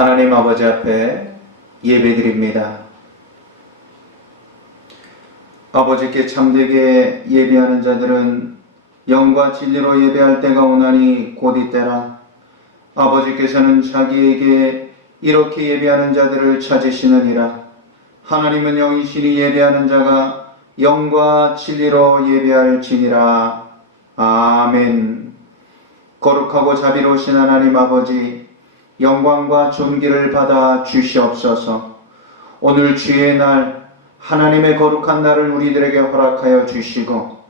하나님 아버지 앞에 예배드립니다. 아버지께 참되게 예배하는 자들은 영과 진리로 예배할 때가 오나니 곧 이때라. 아버지께서는 자기에게 이렇게 예배하는 자들을 찾으시느니라. 하나님은 영이시니 예배하는 자가 영과 진리로 예배할지니라. 아멘. 거룩하고 자비로우신 하나님 아버지, 영광과 존귀를 받아 주시옵소서. 오늘 주의 날, 하나님의 거룩한 날을 우리들에게 허락하여 주시고,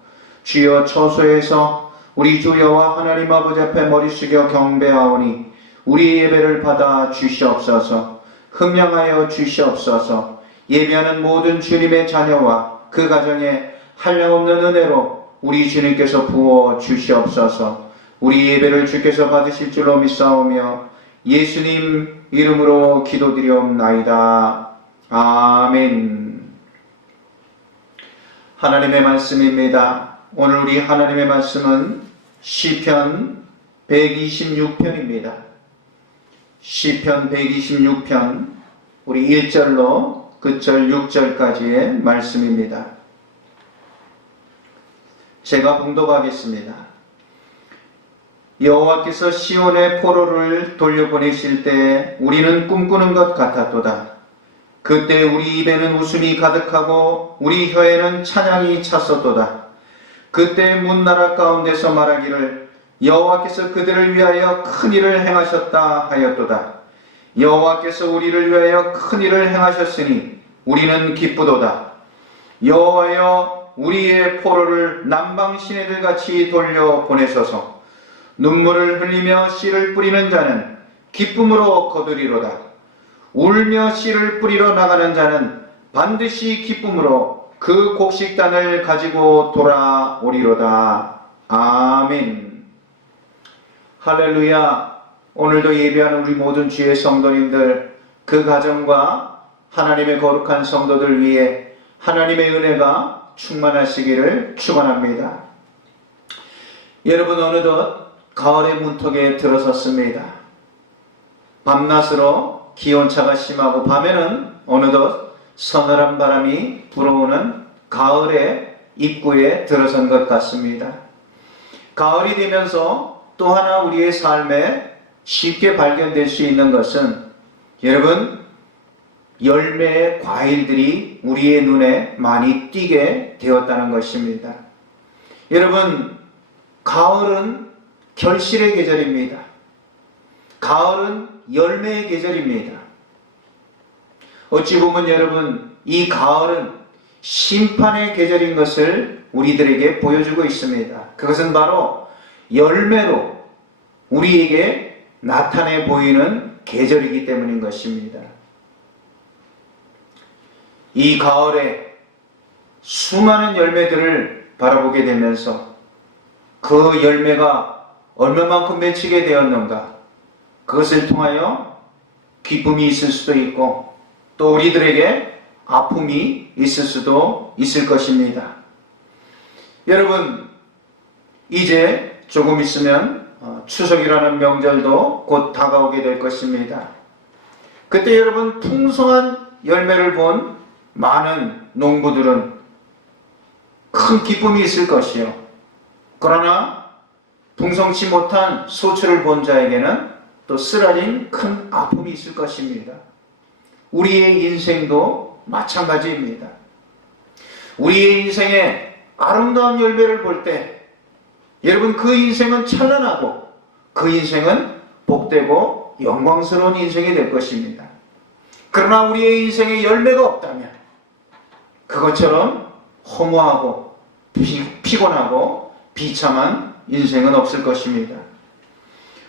주여 처소에서 우리 주 여호와 하나님 아버지 앞에 머리 숙여 경배하오니 우리 예배를 받아 주시옵소서. 흠양하여 주시옵소서. 예배하는 모든 주님의 자녀와 그 가정에 한량없는 은혜로 우리 주님께서 부어 주시옵소서. 우리 예배를 주께서 받으실 줄로 믿사오며 예수님 이름으로 기도드리옵나이다. 아멘. 하나님의 말씀입니다. 오늘 우리 하나님의 말씀은 시편 126편입니다. 시편 126편 우리 1절로 끝절 6절까지의 말씀입니다. 제가 봉독하겠습니다. 여호와께서 시온의 포로를 돌려보내실 때 우리는 꿈꾸는 것 같았도다. 그때 우리 입에는 웃음이 가득하고 우리 혀에는 찬양이 찼었도다. 그때 문나라 가운데서 말하기를 여호와께서 그들을 위하여 큰 일을 행하셨다 하였도다. 여호와께서 우리를 위하여 큰 일을 행하셨으니 우리는 기쁘도다. 여호와여 우리의 포로를 남방 시내들 같이 돌려보내소서. 눈물을 흘리며 씨를 뿌리는 자는 기쁨으로 거두리로다. 울며 씨를 뿌리러 나가는 자는 반드시 기쁨으로 그 곡식단을 가지고 돌아오리로다. 아멘. 할렐루야. 오늘도 예배하는 우리 모든 주의 성도님들, 그 가정과 하나님의 거룩한 성도들 위해 하나님의 은혜가 충만하시기를 축원합니다. 여러분, 어느덧 가을의 문턱에 들어섰습니다. 밤낮으로 기온차가 심하고 밤에는 어느덧 서늘한 바람이 불어오는 가을의 입구에 들어선 것 같습니다. 가을이 되면서 또 하나 우리의 삶에 쉽게 발견될 수 있는 것은 여러분, 열매의 과일들이 우리의 눈에 많이 띄게 되었다는 것입니다. 여러분, 가을은 결실의 계절입니다. 가을은 열매의 계절입니다. 어찌 보면 여러분, 이 가을은 심판의 계절인 것을 우리들에게 보여주고 있습니다. 그것은 바로 열매로 우리에게 나타내 보이는 계절이기 때문인 것입니다. 이 가을에 수많은 열매들을 바라보게 되면서 그 열매가 얼마만큼 맺히게 되었는가, 그것을 통하여 기쁨이 있을 수도 있고 또 우리들에게 아픔이 있을 수도 있을 것입니다. 여러분, 이제 조금 있으면 추석이라는 명절도 곧 다가오게 될 것입니다. 그때 여러분, 풍성한 열매를 본 많은 농부들은 큰 기쁨이 있을 것이요, 그러나 풍성치 못한 소출을 본 자에게는 또 쓰라린 큰 아픔이 있을 것입니다. 우리의 인생도 마찬가지입니다. 우리의 인생에 아름다운 열매를 볼 때 여러분, 그 인생은 찬란하고 그 인생은 복되고 영광스러운 인생이 될 것입니다. 그러나 우리의 인생에 열매가 없다면 그것처럼 허무하고 피곤하고 비참한 인생은 없을 것입니다.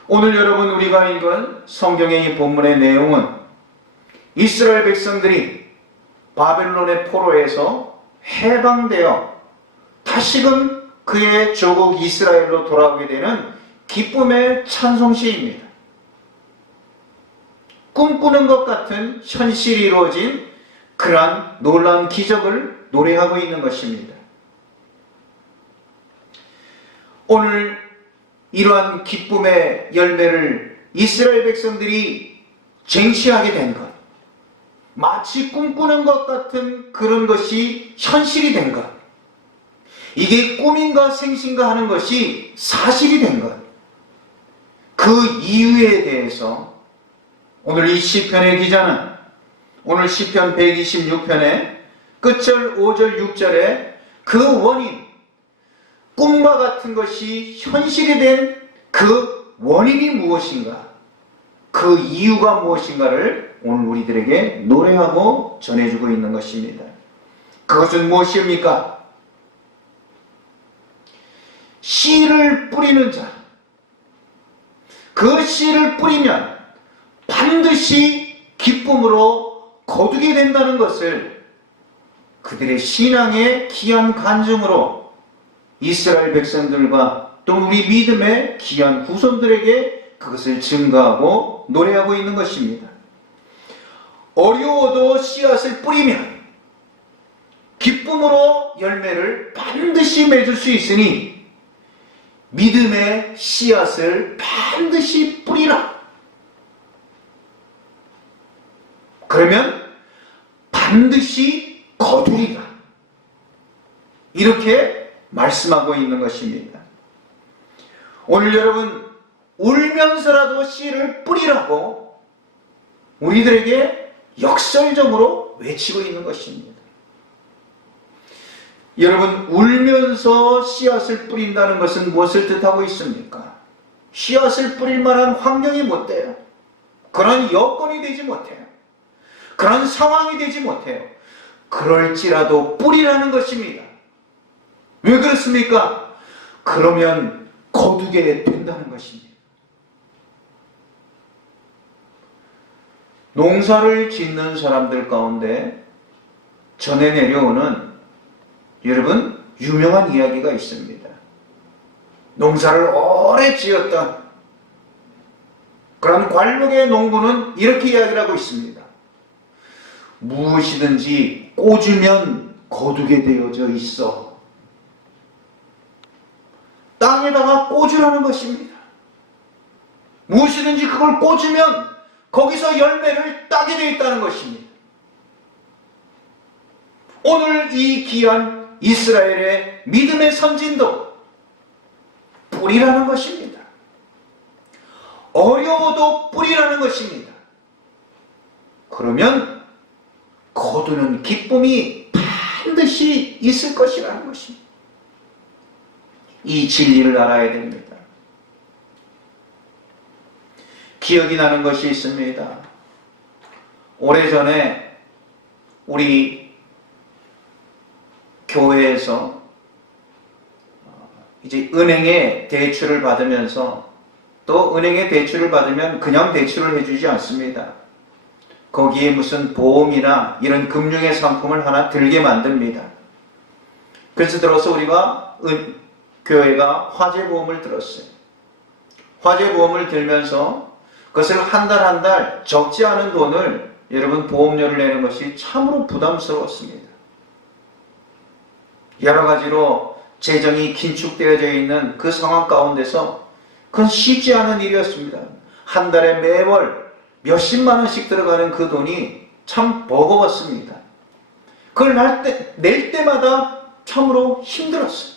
오늘 여러분, 우리가 읽은 성경의 이 본문의 내용은 이스라엘 백성들이 바벨론의 포로에서 해방되어 다시금 그의 조국 이스라엘로 돌아오게 되는 기쁨의 찬송시입니다. 꿈꾸는 것 같은 현실이 이루어진 그러한 놀라운 기적을 노래하고 있는 것입니다. 오늘 이러한 기쁨의 열매를 이스라엘 백성들이 쟁취하게 된 것, 마치 꿈꾸는 것 같은 그런 것이 현실이 된 것, 이게 꿈인가 생신가 하는 것이 사실이 된 것, 그 이유에 대해서 오늘 이 시편의 기자는 오늘 시편 126편의 끝절 5절 6절에 그 원인, 꿈과 같은 것이 현실이 된 그 원인이 무엇인가, 그 이유가 무엇인가를 오늘 우리들에게 노래하고 전해주고 있는 것입니다. 그것은 무엇입니까? 씨를 뿌리는 자, 그 씨를 뿌리면 반드시 기쁨으로 거두게 된다는 것을 그들의 신앙의 귀한 간증으로 이스라엘 백성들과 또 우리 믿음의 귀한 후손들에게 그것을 증거하고 노래하고 있는 것입니다. 어려워도 씨앗을 뿌리면 기쁨으로 열매를 반드시 맺을 수 있으니 믿음의 씨앗을 반드시 뿌리라. 그러면 반드시 거두리라. 이렇게 말씀하고 있는 것입니다. 오늘 여러분, 울면서라도 씨를 뿌리라고 우리들에게 역설적으로 외치고 있는 것입니다. 여러분, 울면서 씨앗을 뿌린다는 것은 무엇을 뜻하고 있습니까? 씨앗을 뿌릴 만한 환경이 못 돼요. 그런 여건이 되지 못해요. 그런 상황이 되지 못해요. 그럴지라도 뿌리라는 것입니다. 왜 그렇습니까? 그러면 거두게 된다는 것입니다. 농사를 짓는 사람들 가운데 전해 내려오는 여러분 유명한 이야기가 있습니다. 농사를 오래 지었던 그런 관록의 농부는 이렇게 이야기를 하고 있습니다. 무엇이든지 꽂으면 거두게 되어져 있어. 땅에다가 꽂으라는 것입니다. 무엇이든지 그걸 꽂으면 거기서 열매를 따게 되어 있다는 것입니다. 오늘 이 귀한 이스라엘의 믿음의 선진도 뿌리라는 것입니다. 어려워도 뿌리라는 것입니다. 그러면 거두는 기쁨이 반드시 있을 것이라는 것입니다. 이 진리를 알아야 됩니다. 기억이 나는 것이 있습니다. 오래전에 우리 교회에서 이제 은행에 대출을 받으면서 또 은행에 대출을 받으면 그냥 대출을 해주지 않습니다. 거기에 무슨 보험이나 이런 금융의 상품을 하나 들게 만듭니다. 그래서 들어서 우리가 교회가 화재보험을 들었어요. 화재보험을 들면서 그것을 한 달 한 달 적지 않은 돈을 여러분 보험료를 내는 것이 참으로 부담스러웠습니다. 여러 가지로 재정이 긴축되어져 있는 그 상황 가운데서 그건 쉽지 않은 일이었습니다. 한 달에 매월 몇십만 원씩 들어가는 그 돈이 참 버거웠습니다. 그걸 낼 때마다 참으로 힘들었어요.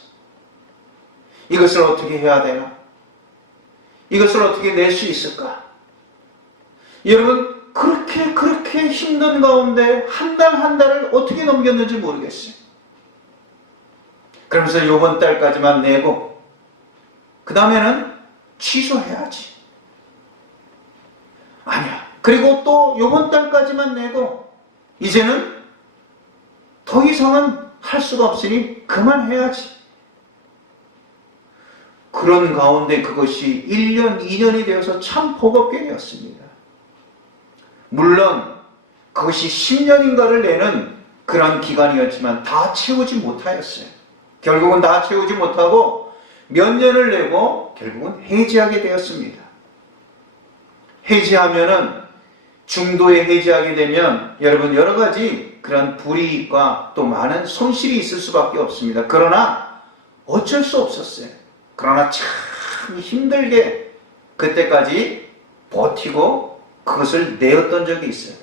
이것을 어떻게 해야 되나? 이것을 어떻게 낼 수 있을까? 여러분, 그렇게 힘든 가운데 한 달 한 달을 어떻게 넘겼는지 모르겠어요. 그러면서 요번 달까지만 내고 그 다음에는 취소해야지. 아니야. 그리고 또 요번 달까지만 내고 이제는 더 이상은 할 수가 없으니 그만해야지. 그런 가운데 그것이 1년, 2년이 되어서 참 버겁게 되었습니다. 물론 그것이 10년인가를 내는 그런 기간이었지만 다 채우지 못하였어요. 결국은 다 채우지 못하고 몇 년을 내고 결국은 해지하게 되었습니다. 해지하면은 중도에 해지하게 되면 여러분 여러 가지 그런 불이익과 또 많은 손실이 있을 수밖에 없습니다. 그러나 어쩔 수 없었어요. 그러나 참 힘들게 그때까지 버티고 그것을 내었던 적이 있어요.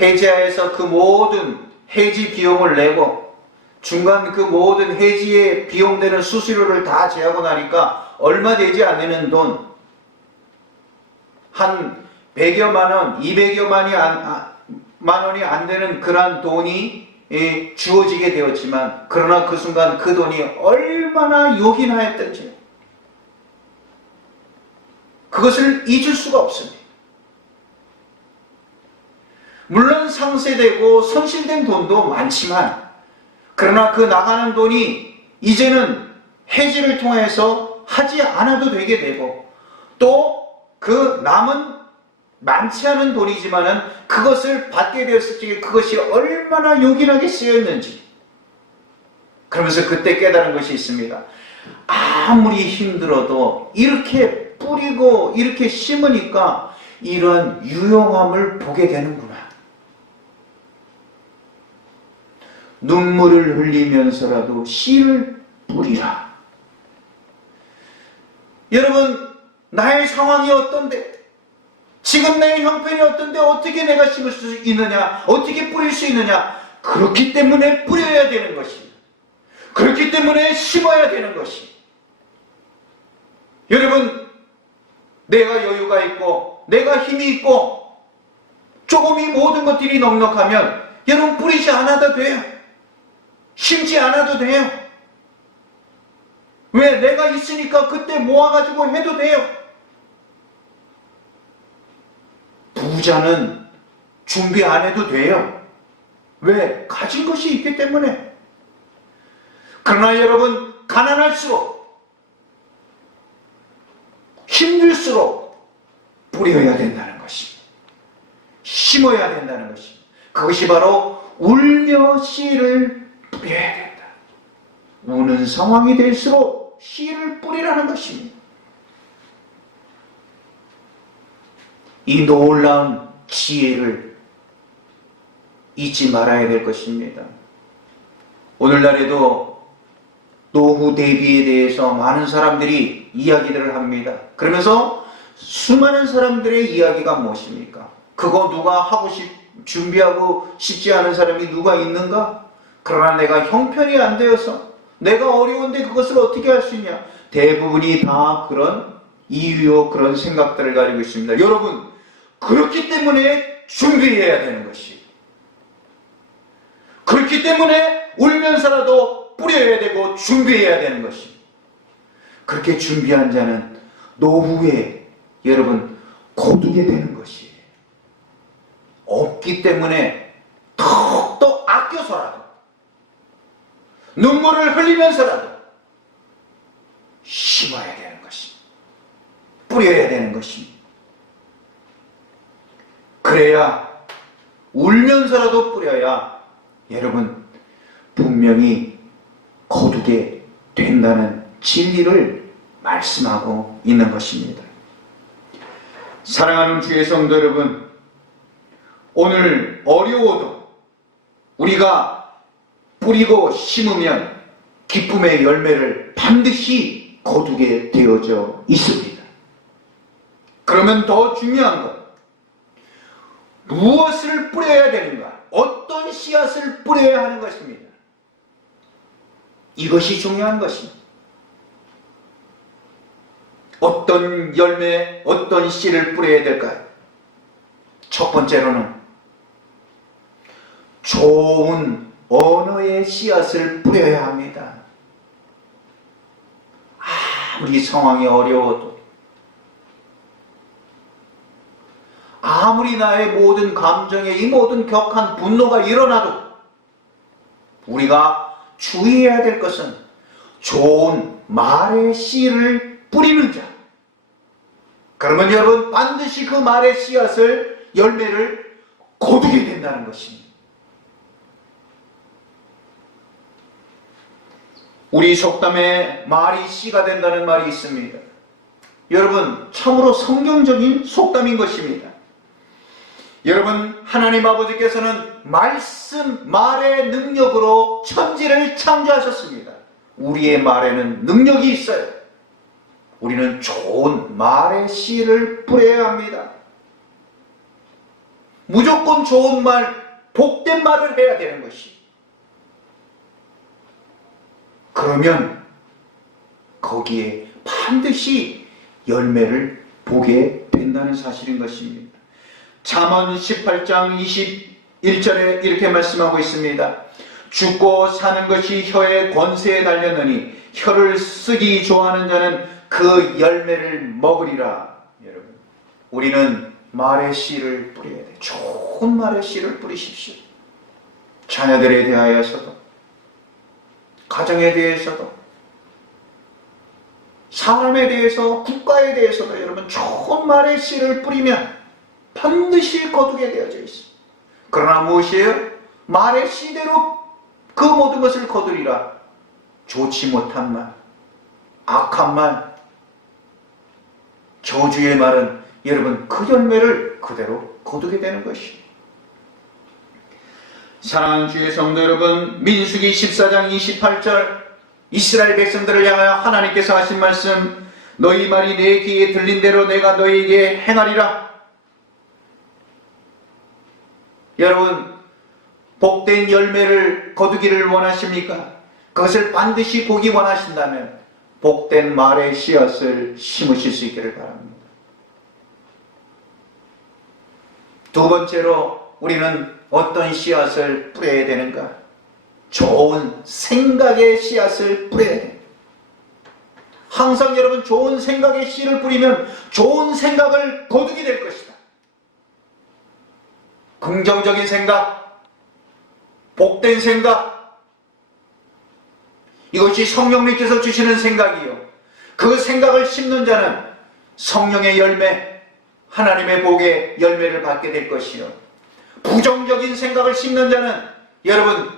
해지하에서 그 모든 해지 비용을 내고 중간 그 모든 해지에 비용되는 수수료를 다 제하고 나니까 얼마 되지 않는 돈, 한 100여만 원, 200여만 원이 안 되는 그러한 돈이 주어지게 되었지만, 그러나 그 순간 그 돈이 얼마나 요긴하였던지 그것을 잊을 수가 없습니다. 물론 상쇄되고 손실된 돈도 많지만, 그러나 그 나가는 돈이 이제는 해지를 통해서 하지 않아도 되게 되고, 또 그 남은 많지 않은 돈이지만은 그것을 받게 되었을 때 그것이 얼마나 요긴하게 쓰였는지, 그러면서 그때 깨달은 것이 있습니다. 아무리 힘들어도 이렇게 뿌리고 이렇게 심으니까 이런 유용함을 보게 되는구나. 눈물을 흘리면서라도 씨를 뿌리라. 여러분, 나의 상황이 어떤데, 지금 내 형편이 어떤데 어떻게 내가 심을 수 있느냐, 어떻게 뿌릴 수 있느냐. 그렇기 때문에 뿌려야 되는 것이, 그렇기 때문에 심어야 되는 것이. 여러분, 내가 여유가 있고 내가 힘이 있고 조금 이 모든 것들이 넉넉하면 여러분 뿌리지 않아도 돼요. 심지 않아도 돼요. 왜? 내가 있으니까 그때 모아가지고 해도 돼요. 부자는 준비 안 해도 돼요. 왜? 가진 것이 있기 때문에. 그러나 여러분, 가난할수록, 힘들수록 뿌려야 된다는 것입니다. 심어야 된다는 것입니다. 그것이 바로 울며 씨를 뿌려야 된다. 우는 상황이 될수록 씨를 뿌리라는 것입니다. 이 놀라운 지혜를 잊지 말아야 될 것입니다. 오늘날에도 노후 대비에 대해서 많은 사람들이 이야기들을 합니다. 그러면서 수많은 사람들의 이야기가 무엇입니까? 그거 누가 하고 준비하고 싶지 않은 사람이 누가 있는가? 그러나 내가 형편이 안 되어서, 내가 어려운데 그것을 어떻게 할 수 있냐? 대부분이 다 그런 이유요, 그런 생각들을 가지고 있습니다. 여러분, 그렇기 때문에 준비해야 되는 것이, 그렇기 때문에 울면서라도 뿌려야 되고 준비해야 되는 것이, 그렇게 준비한 자는 노후에 여러분 거두게 되는 것이 없기 때문에 더욱더 아껴서라도, 눈물을 흘리면서라도 심어야 되는 것이, 뿌려야 되는 것입니다. 그래야, 울면서라도 뿌려야 여러분 분명히 거두게 된다는 진리를 말씀하고 있는 것입니다. 사랑하는 주의 성도 여러분, 오늘 어려워도 우리가 뿌리고 심으면 기쁨의 열매를 반드시 거두게 되어져 있습니다. 그러면 더 중요한 것, 무엇을 뿌려야 되는가? 어떤 씨앗을 뿌려야 하는 것입니다. 이것이 중요한 것입니다. 어떤 열매, 어떤 씨를 뿌려야 될까요? 첫 번째로는 좋은 언어의 씨앗을 뿌려야 합니다. 아무리 상황이 어려워도, 아무리 나의 모든 감정에 이 모든 격한 분노가 일어나도 우리가 주의해야 될 것은 좋은 말의 씨를 뿌리는 자. 그러면 여러분 반드시 그 말의 씨앗을, 열매를 거두게 된다는 것입니다. 우리 속담에 말이 씨가 된다는 말이 있습니다. 여러분, 참으로 성경적인 속담인 것입니다. 여러분, 하나님 아버지께서는 말씀, 말의 능력으로 천지를 창조하셨습니다. 우리의 말에는 능력이 있어요. 우리는 좋은 말의 씨를 뿌려야 합니다. 무조건 좋은 말, 복된 말을 해야 되는 것이. 그러면 거기에 반드시 열매를 보게 된다는 사실인 것입니다. 잠언 18장 21절에 이렇게 말씀하고 있습니다. 죽고 사는 것이 혀의 권세에 달렸느니 혀를 쓰기 좋아하는 자는 그 열매를 먹으리라. 여러분, 우리는 말의 씨를 뿌려야 돼요. 좋은 말의 씨를 뿌리십시오. 자녀들에 대하여서도, 가정에 대해서도, 사람에 대해서, 국가에 대해서도 여러분 좋은 말의 씨를 뿌리면 반드시 거두게 되어져 있습니다. 그러나 무엇이에요? 말의 씨대로 그 모든 것을 거두리라. 좋지 못한 말, 악한 말, 저주의 말은 여러분 그 열매를 그대로 거두게 되는 것이에요. 사랑하는 주의 성도 여러분, 민수기 14장 28절 이스라엘 백성들을 향하여 하나님께서 하신 말씀, 너희 말이 내 귀에 들린 대로 내가 너희에게 행하리라. 여러분, 복된 열매를 거두기를 원하십니까? 그것을 반드시 보기 원하신다면 복된 말의 씨앗을 심으실 수 있기를 바랍니다. 두 번째로 우리는 어떤 씨앗을 뿌려야 되는가? 좋은 생각의 씨앗을 뿌려야 됩니다. 항상 여러분 좋은 생각의 씨를 뿌리면 좋은 생각을 거두게 될 것이다. 긍정적인 생각, 복된 생각, 이것이 성령님께서 주시는 생각이요. 그 생각을 심는 자는 성령의 열매, 하나님의 복의 열매를 받게 될 것이요. 부정적인 생각을 심는 자는 여러분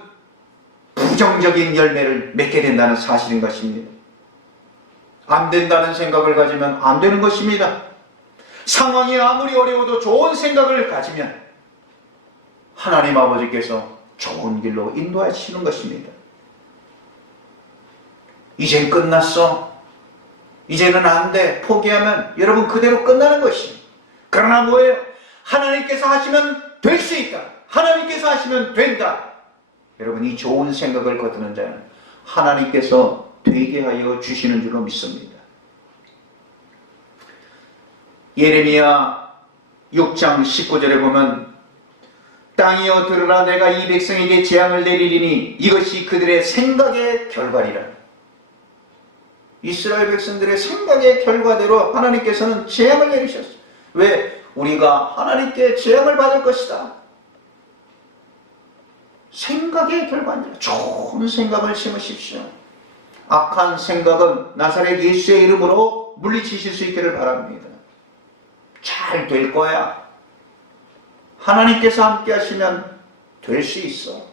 부정적인 열매를 맺게 된다는 사실인 것입니다. 안 된다는 생각을 가지면 안 되는 것입니다. 상황이 아무리 어려워도 좋은 생각을 가지면 하나님 아버지께서 좋은 길로 인도하시는 것입니다. 이젠 끝났어. 이제는 안 돼. 포기하면 여러분 그대로 끝나는 것입니다. 그러나 뭐예요? 하나님께서 하시면 될 수 있다. 하나님께서 하시면 된다. 여러분, 이 좋은 생각을 거두는 자는 하나님께서 되게 하여 주시는 줄로 믿습니다. 예레미야 6장 19절에 보면 땅이여 들으라, 내가 이 백성에게 재앙을 내리리니 이것이 그들의 생각의 결과리라. 이스라엘 백성들의 생각의 결과대로 하나님께서는 재앙을 내리셨어요. 왜? 우리가 하나님께 재앙을 받을 것이다. 생각의 결과입니다. 좋은 생각을 심으십시오. 악한 생각은 나사렛 예수의 이름으로 물리치실 수 있기를 바랍니다. 잘 될 거야. 하나님께서 함께 하시면 될 수 있어.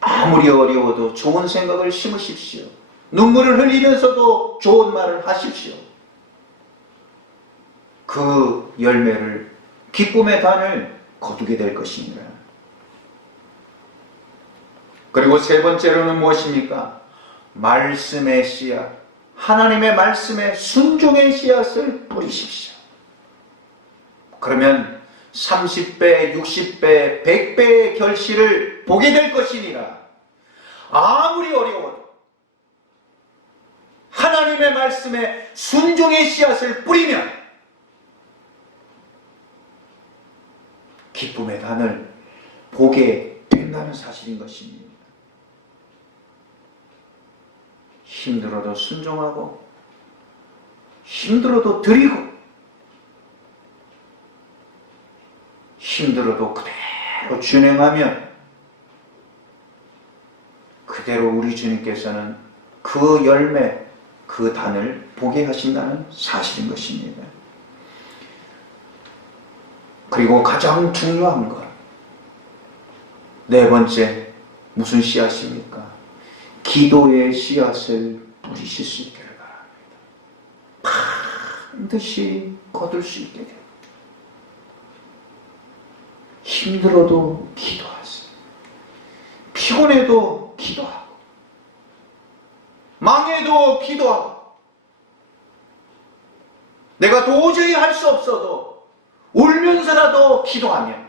아무리 어려워도 좋은 생각을 심으십시오. 눈물을 흘리면서도 좋은 말을 하십시오. 그 열매를, 기쁨의 단을 거두게 될 것입니다. 그리고 세 번째로는 무엇입니까? 말씀의 씨앗, 하나님의 말씀에 순종의 씨앗을 뿌리십시오. 그러면 30배, 60배, 100배의 결실을 보게 될 것이니라. 아무리 어려워도 하나님의 말씀에 순종의 씨앗을 뿌리면 기쁨의 단을 보게 된다는 사실인 것입니다. 힘들어도 순종하고 힘들어도 드리고 힘들어도 그대로 준행하면 그대로 우리 주님께서는 그 열매, 그 단을 보게 하신다는 사실인 것입니다. 그리고 가장 중요한 것, 네 번째, 무슨 씨앗입니까? 기도의 씨앗을 뿌리실 수 있기를 바랍니다. 반드시 거둘 수 있게 됩니다. 힘들어도 기도하세요. 피곤해도 기도하고, 망해도 기도하고, 내가 도저히 할 수 없어도 울면서라도 기도하면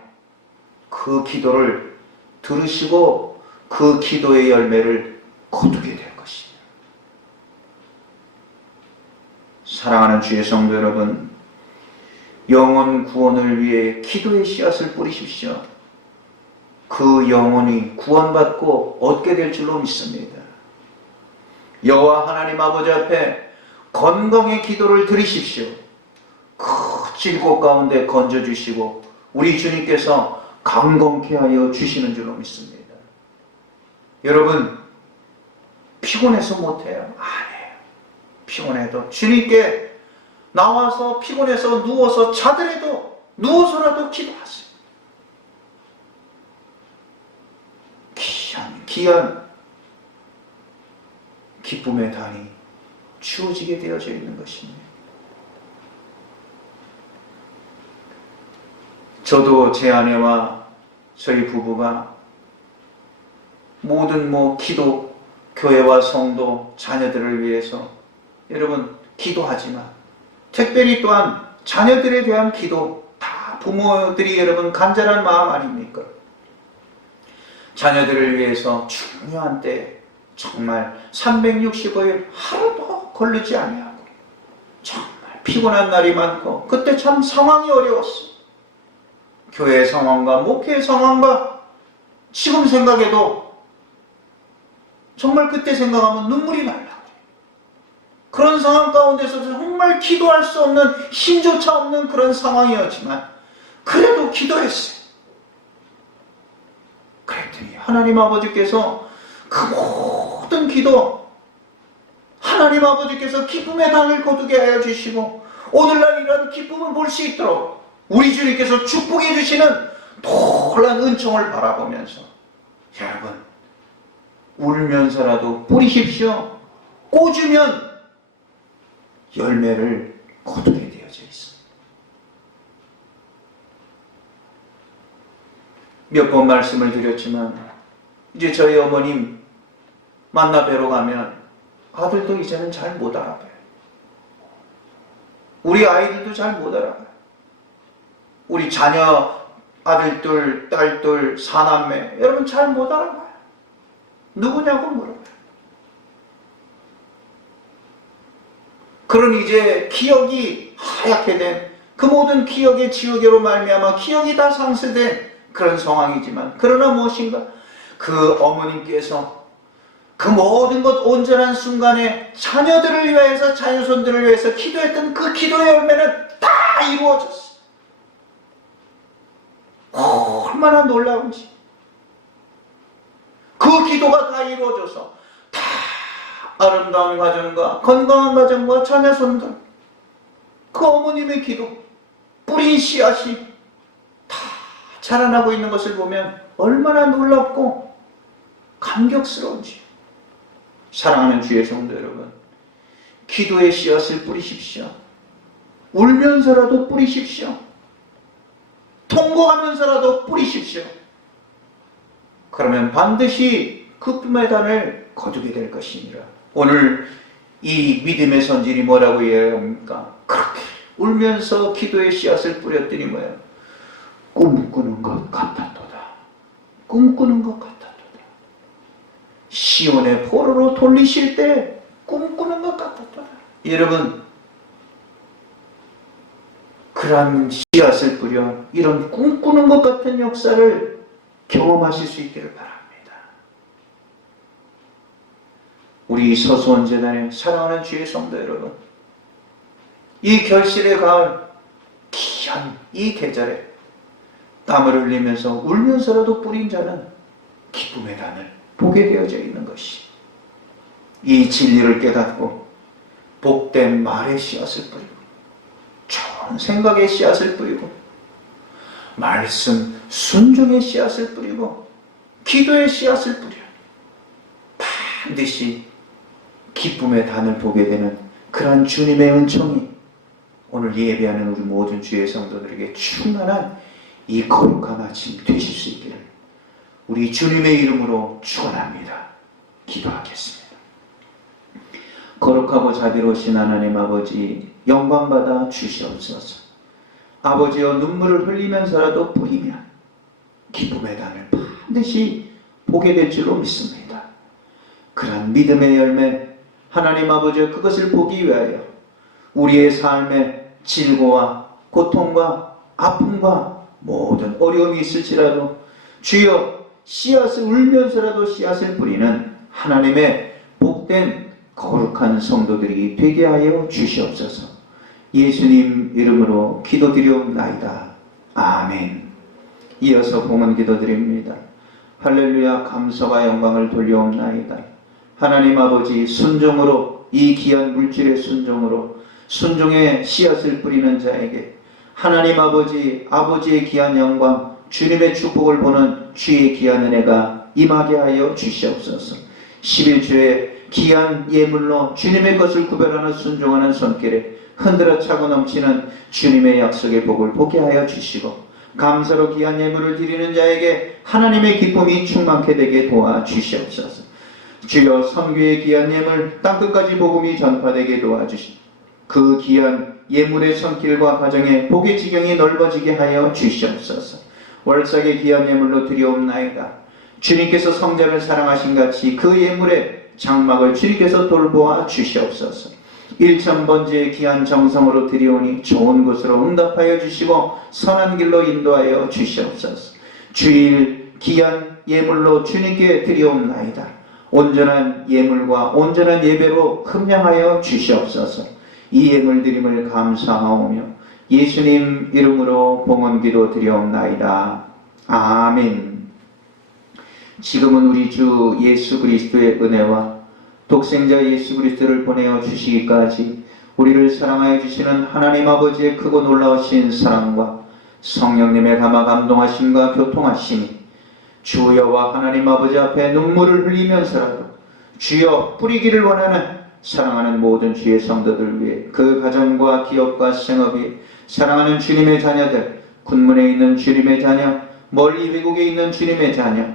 그 기도를 들으시고 그 기도의 열매를 거두게 될 것입니다. 사랑하는 주의 성도 여러분, 영혼 구원을 위해 기도의 씨앗을 뿌리십시오. 그 영혼이 구원받고 얻게 될 줄로 믿습니다. 여호와 하나님 아버지 앞에 건강의 기도를 드리십시오. 그 질곡 가운데 건져주시고 우리 주님께서 강건케 하여 주시는 줄로 믿습니다. 여러분, 피곤해서 못해요? 아니에요. 피곤해도 주님께 나와서 피곤해서 누워서 자더라도 누워서라도 기도하세요. 귀한 기쁨의 단이 주어지게 되어져 있는 것입니다. 저도 제 아내와 저희 부부가 모든 기도, 교회와 성도, 자녀들을 위해서 여러분 기도하지만 특별히 또한 자녀들에 대한 기도, 다 부모들이 여러분 간절한 마음 아닙니까? 자녀들을 위해서 중요한 때 정말 365일 하루도 걸리지 아니하고 정말 피곤한 날이 많고 그때 참 상황이 어려웠어. 교회 상황과 목회 상황과 지금 생각해도 정말 그때 생각하면 눈물이 날라. 그런 상황 가운데서 정말 기도할 수 없는, 힘조차 없는 그런 상황이었지만 그래도 기도했어요. 그랬더니 하나님 아버지께서 그 모든 기도, 하나님 아버지께서 기쁨의 당을 거두게 하여 주시고 오늘날 이런 기쁨을 볼 수 있도록 우리 주님께서 축복해 주시는 놀라운 은총을 바라보면서 여러분, 울면서라도 뿌리십시오. 꽂으면 열매를 거두게 되어져 있습니다. 몇 번 말씀을 드렸지만 이제 저희 어머님 만나 뵈러 가면 아들도 이제는 잘 못 알아봐요. 우리 아이들도 잘 못 알아봐요. 우리 자녀 아들들, 딸들, 사남매 여러분 잘 못 알아봐요. 누구냐고 물어봐요. 그런 이제 기억이 하얗게 된 그 모든 기억의 지우개로 말미암아 기억이 다 상쇄된 그런 상황이지만 그러나 무엇인가 그 어머님께서 그 모든 것 온전한 순간에 자녀들을 위해서 자녀손들을 위해서 기도했던 그 기도의 열매는 다 이루어졌어요. 얼마나 놀라운지. 그 기도가 다 이루어져서 다 아름다운 가정과 건강한 가정과 자녀손들, 그 어머님의 기도, 뿌린 씨앗이 다 자라나고 있는 것을 보면 얼마나 놀랍고 감격스러운지. 사랑하는 주의 성도 여러분, 기도의 씨앗을 뿌리십시오. 울면서라도 뿌리십시오. 통곡하면서라도 뿌리십시오. 그러면 반드시 그 꿈의 단을 거두게 될 것이니라. 오늘 이 믿음의 선진이 뭐라고 이야기합니까? 그렇게 울면서 기도의 씨앗을 뿌렸더니 뭐예요? 꿈꾸는 것 같았도다. 꿈꾸는 것 같았도다. 시온의 포로로 돌리실 때 꿈꾸는 것 같았도다. 여러분, 그러한 씨앗을 뿌려 이런 꿈꾸는 것 같은 역사를 경험하실 수 있기를 바랍니다. 우리 서수원 재단의 사랑하는 주의 성도 여러분, 이 결실의 가을, 귀한 이 계절에 땀을 흘리면서 울면서라도 뿌린 자는 기쁨의 단을 보게 되어져 있는 것이, 이 진리를 깨닫고 복된 말의 씨앗을 뿌리고 좋은 생각의 씨앗을 뿌리고 말씀 순종의 씨앗을 뿌리고 기도의 씨앗을 뿌려 반드시 기쁨의 단을 보게 되는 그러한 주님의 은총이 오늘 예배하는 우리 모든 주의 성도들에게 충만한 이 거룩한 아침 되실 수 있기를 우리 주님의 이름으로 축원합니다. 기도하겠습니다. 거룩하고 자비로우신 하나님 아버지 영광받아 주시옵소서. 아버지여 눈물을 흘리면서라도 뿌리면 기쁨의 단을 반드시 보게 될 줄로 믿습니다. 그런 믿음의 열매 하나님 아버지여 그것을 보기 위하여 우리의 삶에 질고와 고통과 아픔과 모든 어려움이 있을지라도 주여 씨앗을 울면서라도 씨앗을 뿌리는 하나님의 복된 거룩한 성도들이 되게 하여 주시옵소서. 예수님 이름으로 기도드리옵나이다. 아멘. 이어서 봉헌 기도드립니다. 할렐루야. 감사와 영광을 돌려옵나이다. 하나님 아버지 순종으로 이 귀한 물질의 순종의 씨앗을 뿌리는 자에게 하나님 아버지의 귀한 영광 주님의 축복을 보는 주의 귀한 은혜가 임하게 하여 주시옵소서. 11조의 귀한 예물로 주님의 것을 구별하는 순종하는 손길에 흔들어 차고 넘치는 주님의 약속의 복을 보게 하여 주시고 감사로 귀한 예물을 드리는 자에게 하나님의 기쁨이 충만케 되게 도와주시옵소서. 주여 선교의 귀한 예물 땅끝까지 복음이 전파되게 도와주시고 그 귀한 예물의 손길과 가정에 복의 지경이 넓어지게 하여 주시옵소서. 월삭의 귀한 예물로 드리옵나이다. 주님께서 성자를 사랑하신 같이 그 예물의 장막을 주님께서 돌보아 주시옵소서. 1000번째의 귀한 정성으로 드리오니 좋은 곳으로 응답하여 주시고 선한 길로 인도하여 주시옵소서. 주일 귀한 예물로 주님께 드리옵나이다. 온전한 예물과 온전한 예배로 흠량하여 주시옵소서. 이 예물 드림을 감사하오며 예수님 이름으로 봉헌기도 드리옵나이다. 아멘. 지금은 우리 주 예수 그리스도의 은혜와 독생자 예수 그리스도를 보내어 주시기까지 우리를 사랑하여 주시는 하나님 아버지의 크고 놀라우신 사랑과 성령님의 감화 감동하심과 교통하심이 주여와 하나님 아버지 앞에 눈물을 흘리면서라도 주여 뿌리기를 원하는 사랑하는 모든 주의 성도들 위해 그 가정과 기업과 생업이 사랑하는 주님의 자녀들, 군문에 있는 주님의 자녀, 멀리 외국에 있는 주님의 자녀,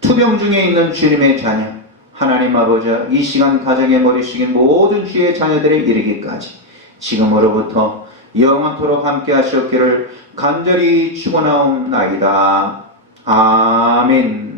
투병 중에 있는 주님의 자녀, 하나님 아버지 이 시간 가정의 머리 숙인 모든 주의 자녀들에 이르기까지 지금으로부터 영원토록 함께 하시옵기를 간절히 축원하옵나이다. 아멘.